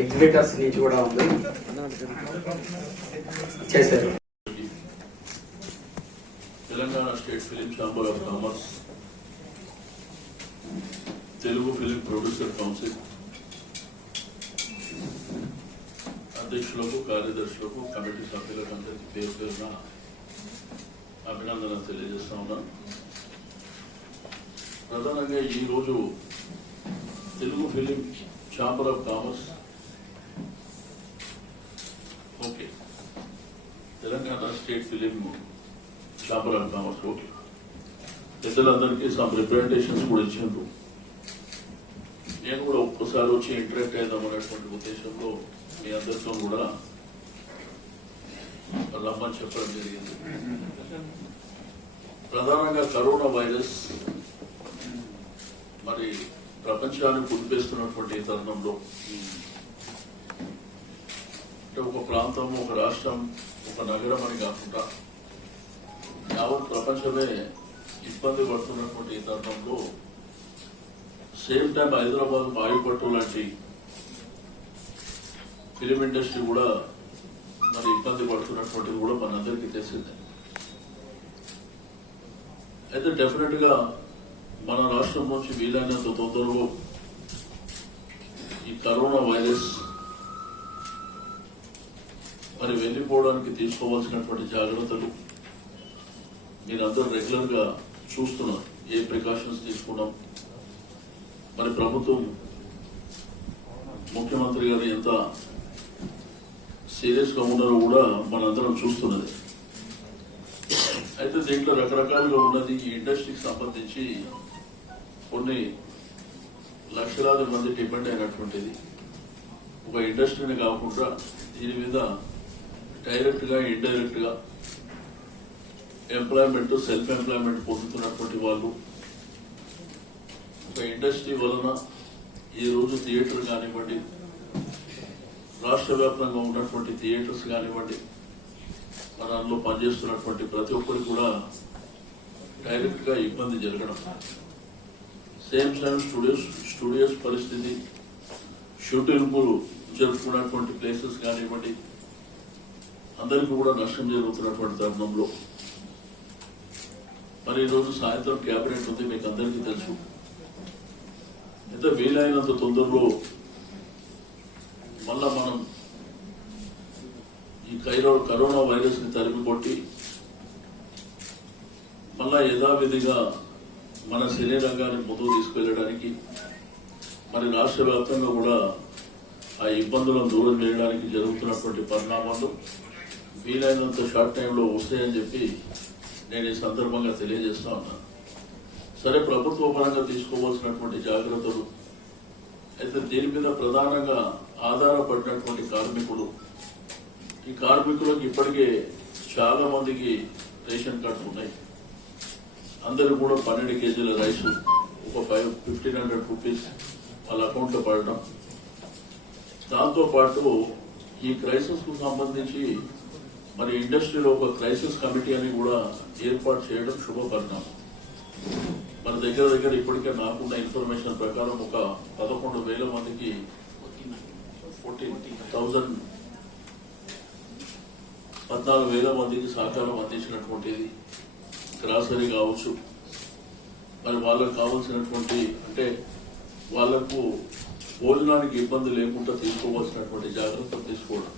Exhibitors నుంచి కూడా ఉంది చేశారు. Telangana state film chamber of commerce, Telugu film producer council అధ్యక్షులకు, కార్యదర్శులకు, కమిటీ సభ్యులకు అందరికీ పేరు పేరున అభినందనలు తెలియజేస్తా ఉన్నాను. ప్రధానంగా ఈరోజు Telugu film chamber of commerce, okay, Telangana state film chamber of commerce, okay, పెద్దలందరికీ సమ్ రిప్రజెంటేషన్స్ కూడా ఇచ్చిండ్రు. నేను కూడా ఒక్కసారి వచ్చి ఇంటరాక్ట్ అయిదాం అనేటువంటి ఉద్దేశంలో మీ అందరితో కూడా రమ్మని చెప్పడం జరిగింది. ప్రధానంగా కరోనా వైరస్ మరి ప్రపంచాన్ని కుదిపేస్తున్నటువంటి తరుణంలో అంటే ఒక ప్రాంతం, ఒక రాష్ట్రం, ఒక నగరం అని కాకుండా యావత్ ప్రపంచమే ఇబ్బంది పడుతున్నటువంటి తరుణంలో సేమ్ టైం హైదరాబాద్ మాయుపట్టు లాంటి ఫిలిం ఇండస్ట్రీ కూడా మరి ఇబ్బంది పడుతున్నటువంటిది కూడా మనందరికీ తెలిసిందే. అయితే డెఫినెట్ గా మన రాష్ట్రం నుంచి వీలైనంత తొందరలో ఈ కరోనా వైరస్ మరి వెళ్లిపోవడానికి తీసుకోవాల్సినటువంటి జాగ్రత్తలు మీరందరూ రెగ్యులర్ గా చూస్తున్నారు. ఏ ప్రికాషన్స్ తీసుకున్నాం, మరి ప్రభుత్వం, ముఖ్యమంత్రి గారు ఎంత సీరియస్ గా ఉన్నారో కూడా మనందరం చూస్తున్నది. అయితే దీంట్లో రకరకాలుగా ఉన్నది. ఈ ఇండస్ట్రీకి సంబంధించి కొన్ని లక్షలాది మంది డిపెండ్ అయినటువంటిది. ఒక ఇండస్ట్రీని కాకుండా దీని మీద డైరెక్ట్ గా, ఇండైరెక్ట్ గా ఎంప్లాయ్మెంట్, సెల్ఫ్ ఎంప్లాయ్మెంట్ పొందుతున్నటువంటి వాళ్ళు. ఒక ఇండస్ట్రీ వలన ఈ రోజు థియేటర్ కానివ్వండి, రాష్ట్ర వ్యాప్తంగా ఉన్నటువంటి థియేటర్స్ కానివ్వండి, మన అందులో పనిచేస్తున్నటువంటి ప్రతి ఒక్కరికి కూడా డైరెక్ట్ గా ఇబ్బంది జరగడం. సేమ్ టైం స్టూడియోస్ పరిస్థితి, షూటింగ్ జరుపుకున్నటువంటి ప్లేసెస్ కానివ్వండి, అందరికీ కూడా నష్టం జరుగుతున్నటువంటి తరుణంలో మరి ఈరోజు సాయంత్రం క్యాబినెట్ ఉంది, మీకు అందరికీ తెలుసు. అయితే వీలైనంత తొందరలో మళ్ళా మనం ఈ కరోనా వైరస్ ని తరిమి కొట్టి మళ్ళా యథావిధిగా మన సినీ రంగాన్ని ముందుకు తీసుకెళ్లడానికి, మరి రాష్ట్ర వ్యాప్తంగా కూడా ఆ ఇబ్బందులను దూరం చేయడానికి జరుగుతున్నటువంటి పరిణామాలు వీలైనంత షార్ట్ టైంలో వస్తాయని చెప్పి నేను ఈ సందర్భంగా తెలియజేస్తా ఉన్నాను. సరే, ప్రభుత్వ పరంగా తీసుకోవాల్సినటువంటి జాగ్రత్తలు అయితే దీని మీద ప్రధానంగా ఆధారపడినటువంటి కార్మికులు, ఈ కార్మికులకు ఇప్పటికే చాలా మందికి రేషన్ కార్డ్స్ ఉన్నాయి. అందరూ కూడా 12 కేజీల రైస్ ఒక 1500 రూపీస్ వాళ్ళ అకౌంట్ లో పడటం. దాంతో పాటు ఈ క్రైసిస్ కు సంబంధించి మరి ఇండస్ట్రీలో ఒక క్రైసిస్ కమిటీ అని కూడా ఏర్పాటు చేయడం శుభపరిణామం. మన దగ్గర ఇప్పటికే నాకున్న ఇన్ఫర్మేషన్ ప్రకారం ఒక 11,000 మందికి 14,000 మందికి సహకారం అందించినటువంటిది. గ్రాసరీ కావచ్చు, మరి వాళ్ళకు కావాల్సినటువంటి అంటే వాళ్లకు భోజనానికి ఇబ్బంది లేకుండా తీసుకోవాల్సినటువంటి జాగ్రత్తలు తీసుకోవడం.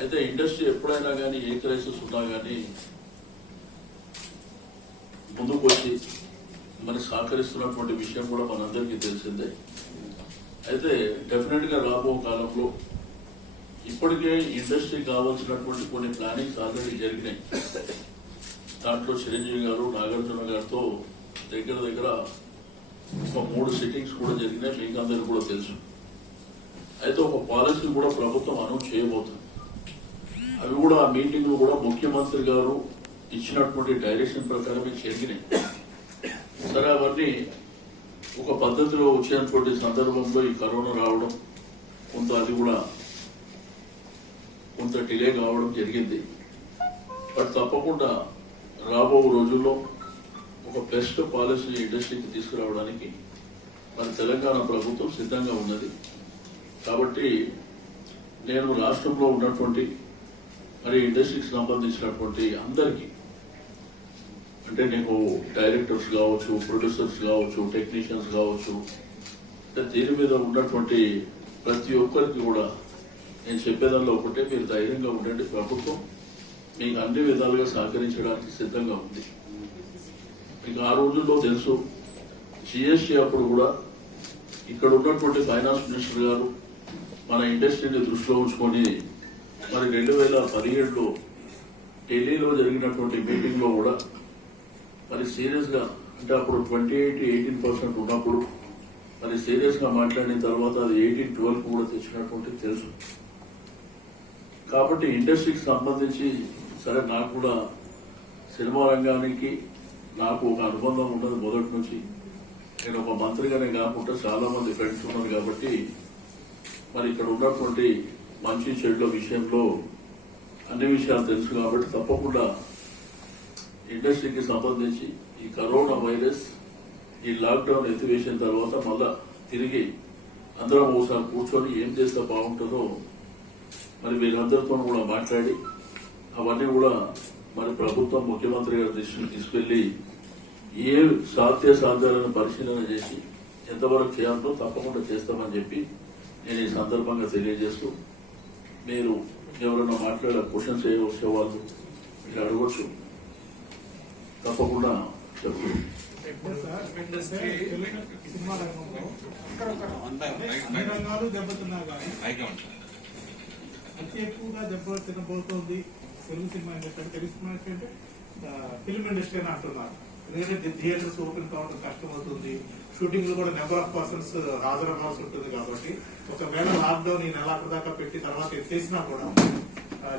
అయితే ఇండస్ట్రీ ఎప్పుడైనా కానీ ఏ క్రైసిస్ ఉన్నా కానీ ముందుకు వచ్చి మరి సహకరిస్తున్నటువంటి విషయం కూడా మనందరికీ తెలిసిందే. అయితే డెఫినెట్ గా రాబో కాలంలో ఇప్పటికే ఇండస్ట్రీ కావాల్సినటువంటి కొన్ని ప్లానింగ్స్ ఆల్రెడీ జరిగినాయి. దాంట్లో చిరంజీవి గారు నాగార్జున గారితో దగ్గర దగ్గర ఒక 3 సిట్టింగ్స్ కూడా జరిగినాయి, మీకు అందరికీ కూడా తెలుసు. అయితే ఒక పాలసీ కూడా ప్రభుత్వం అనౌన్స్ చేయబోతుంది. అవి కూడా ఆ మీటింగ్లు కూడా ముఖ్యమంత్రి గారు ఇచ్చినటువంటి డైరెక్షన్ ప్రకారమే జరిగినాయి. సరే, అవన్నీ ఒక పద్ధతిలో వచ్చినటువంటి సందర్భంలో ఈ కరోనా రావడం కొంత అది కూడా కొంత డిలే కావడం జరిగింది. బట్ తప్పకుండా రాబో రోజుల్లో ఒక బెస్ట్ పాలసీ ఇండస్ట్రీకి తీసుకురావడానికి మన తెలంగాణ ప్రభుత్వం సిద్ధంగా ఉన్నది. కాబట్టి నేను రాష్ట్రంలో ఉన్నటువంటి మరి ఇండస్ట్రీకి సంబంధించినటువంటి అందరికీ, అంటే నీకు డైరెక్టర్స్ కావచ్చు, ప్రొడ్యూసర్స్ కావచ్చు, టెక్నీషియన్స్ కావచ్చు, అంటే దీని మీద ఉన్నటువంటి ప్రతి ఒక్కరికి కూడా నేను చెప్పేదానిలో ఒకటే, మీరు ధైర్యంగా ఉండండి. ప్రభుత్వం మీకు అన్ని విధాలుగా సహకరించడానికి సిద్ధంగా ఉంది. మీకు ఆ రోజుల్లో తెలుసు, జిఎస్టీ అప్పుడు కూడా ఇక్కడ ఉన్నటువంటి ఫైనాన్స్ మినిస్టర్ గారు మన ఇండస్ట్రీని దృష్టిలో ఉంచుకొని మరి 2017లో ఢిల్లీలో జరిగినటువంటి మీటింగ్లో కూడా మరి సీరియస్గా, అంటే అప్పుడు 28-18% ఉన్నప్పుడు మరి సీరియస్గా మాట్లాడిన తర్వాత అది 18-12 కూడా తెచ్చినటువంటి తెలుసు. కాబట్టి ఇండస్ట్రీకి సంబంధించి సరే, నాకు కూడా సినిమా రంగానికి నాకు ఒక అనుబంధం ఉన్నది మొదటి నుంచి. నేను ఒక మంత్రిగానే కాకుండా చాలా మంది ఫ్రెండ్స్ ఉన్నారు కాబట్టి మరి ఇక్కడ ఉన్నటువంటి మంచి చెడుల విషయంలో అన్ని విషయాలు తెలుసు. కాబట్టి తప్పకుండా ఇండస్ట్రీకి సంబంధించి ఈ కరోనా వైరస్, ఈ లాక్డౌన్ ఎత్తివేసిన తర్వాత మళ్ళా తిరిగి అందరం ఒకసారి కూర్చొని ఏం చేస్తే బాగుంటుందో మరి వీరందరితో కూడా మాట్లాడి అవన్నీ కూడా మరి ప్రభుత్వం ముఖ్యమంత్రి గారి దృష్టికి తీసుకెళ్లి ఏ సాధ్యాలను పరిశీలన చేసి ఎంతవరకు చేయాలో తప్పకుండా చేస్తామని చెప్పి నేను ఈ సందర్భంగా తెలియజేస్తూ, మీరు ఎవరైనా మాట్లాడే క్వశ్చన్స్ వచ్చే వాళ్ళు మీరు అడగొచ్చు, తప్పకుండా చెప్పు. సినిమా రంగంలో అన్ని రంగాలు దెబ్బతిన్నా కానీ అతి ఎక్కువగా దెబ్బతినబోతోంది Telugu cinema industry. Telugu cinema industry అంటే ఫిల్మ్ ఇండస్ట్రీ అని అంటున్నారు. ఎందుకంటే థియేటర్స్ ఓపెన్ కావడం కష్టమవుతుంది, షూటింగ్ కూడా నెంబర్ ఆఫ్ పర్సన్స్ హాజరవ్వాల్సి ఉంటుంది. కాబట్టి ఒకవేళ లాక్డౌన్ ఈ నెలాఖరు దాకా పెట్టి తర్వాత ఎత్తేసినా కూడా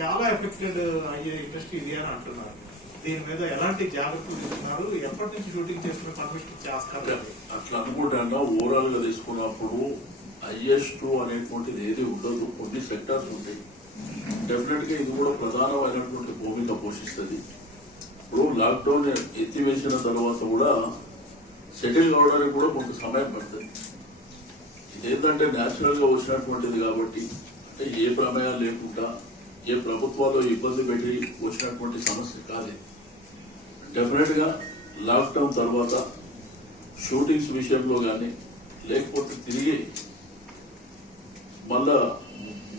చాలా ఎఫెక్టెడ్ అయ్యే ఇండస్ట్రీ ఇది అని అంటున్నారు. దీని మీద ఎలాంటి జాగ్రత్తలు తీసుకున్నారు? ఎప్పటి నుంచి షూటింగ్ చేసుకునే పర్మిషన్ చేస్తారు? అట్లా అనుకుంటా ఓవరాల్ గా తీసుకున్నప్పుడు IS2 అనేటువంటిది ఏది ఉండదు, కొన్ని సెక్టార్స్ ఉంటాయి. డెఫినెట్ గా ఇది కూడా ప్రధానమైనటువంటి భూమిక పోషిస్తుంది. ఇప్పుడు లాక్డౌన్ ఎత్తివేసిన తర్వాత కూడా సెటిల్ కావడానికి కూడా కొంత సమయం పడుతుంది. ఇదేంటంటే న్యాచురల్ గా వచ్చినటువంటిది కాబట్టి, అంటే ఏ ప్రమేయాలు లేకుండా ఏ ప్రభుత్వాలు ఇబ్బంది పెట్టి వచ్చినటువంటి సమస్య కాదు. డెఫినెట్ గా లాక్డౌన్ తర్వాత షూటింగ్స్ విషయంలో కానీ లేకపోతే తిరిగి మళ్ళా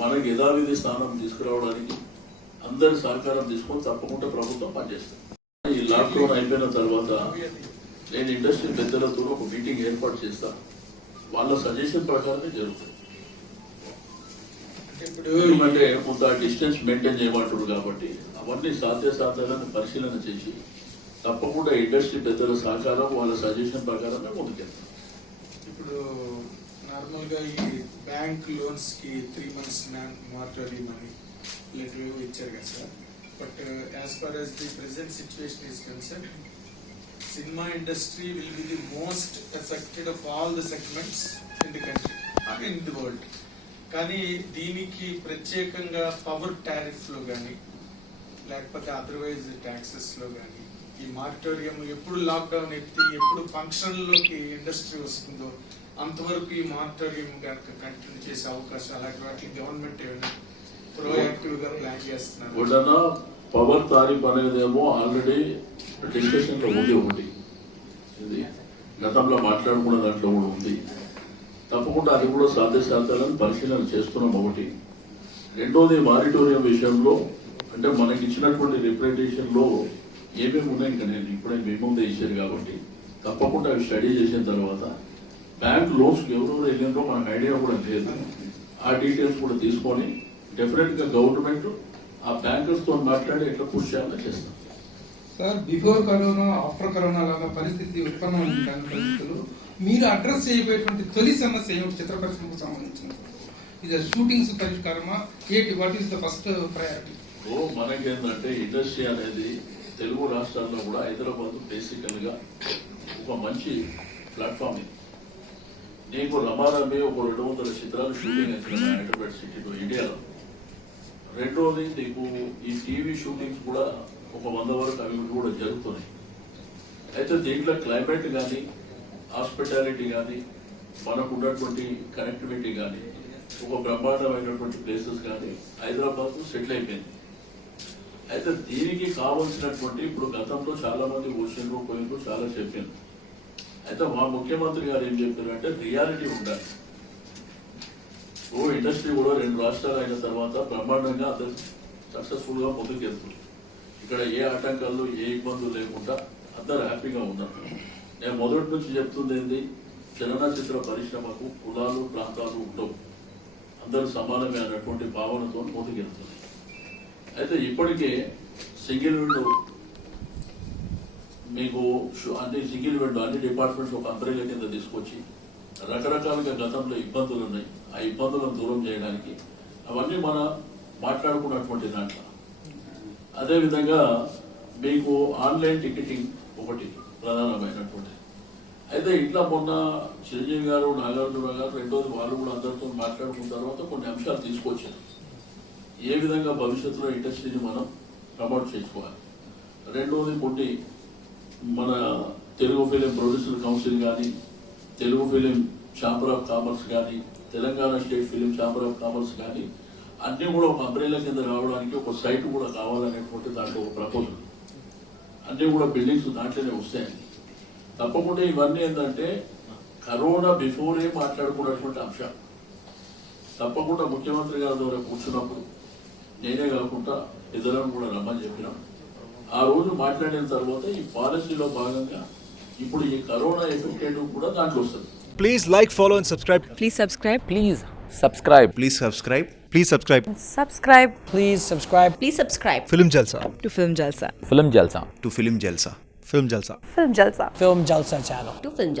మనకి యథావిధి స్థానం తీసుకురావడానికి అందరి సహకారం తీసుకొని తప్పకుండా ప్రభుత్వం పనిచేస్తుంది. ఈ లాక్డౌన్ అయిపోయిన తర్వాత నేను ఇండస్ట్రీ పెద్దలతో ఒక మీటింగ్ ఏర్పాటు చేస్తా, వాళ్ళ సజెషన్ ప్రకారమే జరుగుతుంది. ఎందుకంటే కొంత డిస్టెన్స్ మెయింటైన్ చేయమంటారు కాబట్టి అవన్నీ సాధ్యాలను పరిశీలన చేసి తప్పకుండా ఇండస్ట్రీ పెద్దల సహకారం వాళ్ళ సజెషన్ ప్రకారమే ముందుకెళ్తాం. ఇప్పుడు నార్మల్ గా ఈ బ్యాంక్ లోన్స్ కి 3 months మాటరీ మనీ లెటర్ ఇచ్చారు కదా sir. But as far as the present situation is concern, cinema industry will be the most affected of all the segments in the country and in the world. కానీ దీనికి ప్రత్యేకంగా power tariff లో కానీ లేకపోతే otherwise taxes లో కానీ ఈ moratorium ఎప్పుడు లాక్డౌన్ ఎత్తి ఎప్పుడు ఫంక్షన్ లోకి ఇండస్ట్రీ వస్తుందో అంతవరకు ఈ మారిటోరియం కనుక కంటిన్యూ చేసే అవకాశం అలాంటి వాటికి గవర్నమెంట్ ఏమైనా ప్రోయాక్టివ్ గా ప్లాన్ చేస్తున్నారు? పవర్ తారీఫ్ అనేదేమో ఆల్రెడీ డిస్కషన్ లో ఉంది. ఒకటి ఇది గతంలో మాట్లాడుకున్న దాంట్లో కూడా ఉంది. తప్పకుండా అది కూడా సాధ్యాలను పరిశీలన చేస్తున్నాం. ఒకటి. రెండోది మారిటోరియం విషయంలో అంటే మనకి ఇచ్చినటువంటి రిప్రజెంటేషన్ లో ఏమేమి ఉన్నాయి ఇంకా నేను ఇప్పుడే మీ ముందే ఇచ్చారు కాబట్టి తప్పకుండా అవి స్టడీ చేసిన తర్వాత బ్యాంక్ లోన్స్ ఎవరెవరు వెళ్ళిందో మనకు ఐడియా కూడా లేదు. ఆ డీటెయిల్స్ కూడా తీసుకొని డెఫినెట్ గా గవర్నమెంట్ ఆ బ్యాంకర్స్ తో మాట్లాడి ఎట్లా పుష్ చేయాలో చేస్తాం. Sir before corona after corona లాగా పరిస్థితి ఉత్పన్నమైన పరిస్థితులు మీరు అడ్రస్ చేయబోయేటువంటి తొలి సమస్య ఏమిటి చిత్ర పరిశ్రమకు సంబంధించిన ఇది షూటింగ్స్ పరిష్కారమా ఏంటి what is the first priority? మనకేంటంటే ఇండస్ట్రీ అనేది తెలుగు రాష్ట్రాల్లో కూడా హైదరాబాద్ బేసికల్ గా ఒక మంచి ప్లాట్ఫామ్ ఇది. నీకు రమారమి ఒక 200 చిత్రాలు షూటింగ్ వచ్చిన హైదరాబాద్ సిటీలో ఇండియాలో. రెండోది నీకు ఈ టీవీ షూటింగ్స్ కూడా ఒక 100 వరకు అవి కూడా జరుగుతున్నాయి. అయితే దీంట్లో క్లైమేట్ కానీ హాస్పిటాలిటీ కానీ మనకు ఉన్నటువంటి కనెక్టివిటీ కానీ ఒక బ్రహ్మాండమైనటువంటి ప్లేసెస్ కానీ హైదరాబాద్ సెటిల్ అయిపోయింది. అయితే దీనికి కావాల్సినటువంటి ఇప్పుడు గతంలో చాలా మంది వచ్చిండ్రు పోయిండ్రు చాలా చెప్పిండ్రు. అయితే మా ముఖ్యమంత్రి గారు ఏం చెప్పారంటే రియాలిటీ ఉండాలి. ఇండస్ట్రీ కూడా 2 రాష్ట్రాలు అయిన తర్వాత బ్రహ్మాండంగా అందరు సక్సెస్ఫుల్ గా ముందుకెళ్తుంది. ఇక్కడ ఏ ఆటంకాలు ఏ ఇబ్బందులు లేకుండా అందరు హ్యాపీగా ఉన్నారు. నేను మొదటి నుంచి చెప్తుంది ఏంది, చలనచిత్ర పరిశ్రమకు కులాలు ప్రాంతాలు ఉండవు, అందరూ సమానమే అన్నటువంటి భావనతో ముందుకెళ్తుంది. అయితే ఇప్పటికే సింగిల్ విండో మీకు అన్ని సింగిల్ విండో అన్ని డిపార్ట్మెంట్స్ ఒక అంబ్రెలా కింద తీసుకొచ్చి రకరకాలుగా గతంలో ఇబ్బందులు ఉన్నాయి, ఆ ఇబ్బందులను దూరం చేయడానికి అవన్నీ మన మాట్లాడుకున్నటువంటి దాంట్లో. అదేవిధంగా మీకు ఆన్లైన్ టికెటింగ్ ఒకటి ప్రధానమైనటువంటి. అయితే ఇట్లా మొన్న చిరంజీవి గారు నాగార్జున గారు రెండోది వాళ్ళు కూడా అందరితో మాట్లాడుకున్న తర్వాత కొన్ని అంశాలు తీసుకొచ్చారు. ఏ విధంగా భవిష్యత్తులో ఇండస్ట్రీని మనం ప్రమోట్ చేసుకోవాలి. రెండోది కొన్ని మన తెలుగు ఫిలిం ప్రొడ్యూసర్ కౌన్సిల్ కానీ, Telugu film chamber of commerce కానీ, Telangana state film chamber of commerce కానీ అన్నీ కూడా ఒక అంబ్రెలా కింద రావడానికి ఒక సైట్ కూడా కావాలనేటువంటి దాంట్లో ఒక ప్రపోజల్. అన్నీ కూడా బిల్డింగ్స్ దాంట్లోనే వస్తాయండి. తప్పకుండా ఇవన్నీ ఏంటంటే కరోనా బిఫోరే మాట్లాడుకున్నటువంటి అంశం. తప్పకుండా ముఖ్యమంత్రి గారి ద్వారా కూర్చున్నప్పుడు నేనే కాకుండా ఇద్దరం కూడా రమ్మని చెప్పినాం. ఆ రోజు మాట్లాడిన తర్వాత ఈ పాలసీలో భాగంగా ఇప్పుడు ఈ కరోనా ఎఫెక్టెడ్ కూడా దాంట్లో వస్తుంది. Please like, follow and subscribe. Please subscribe. Please subscribe. Please subscribe. Please subscribe. Subscribe Please subscribe Please subscribe Film Jalsa. to Film Jalsa. Film Jalsa. To Film Jalsa. Film Jalsa. Film Jalsa. Film Jalsa channel. To Film Jalsa.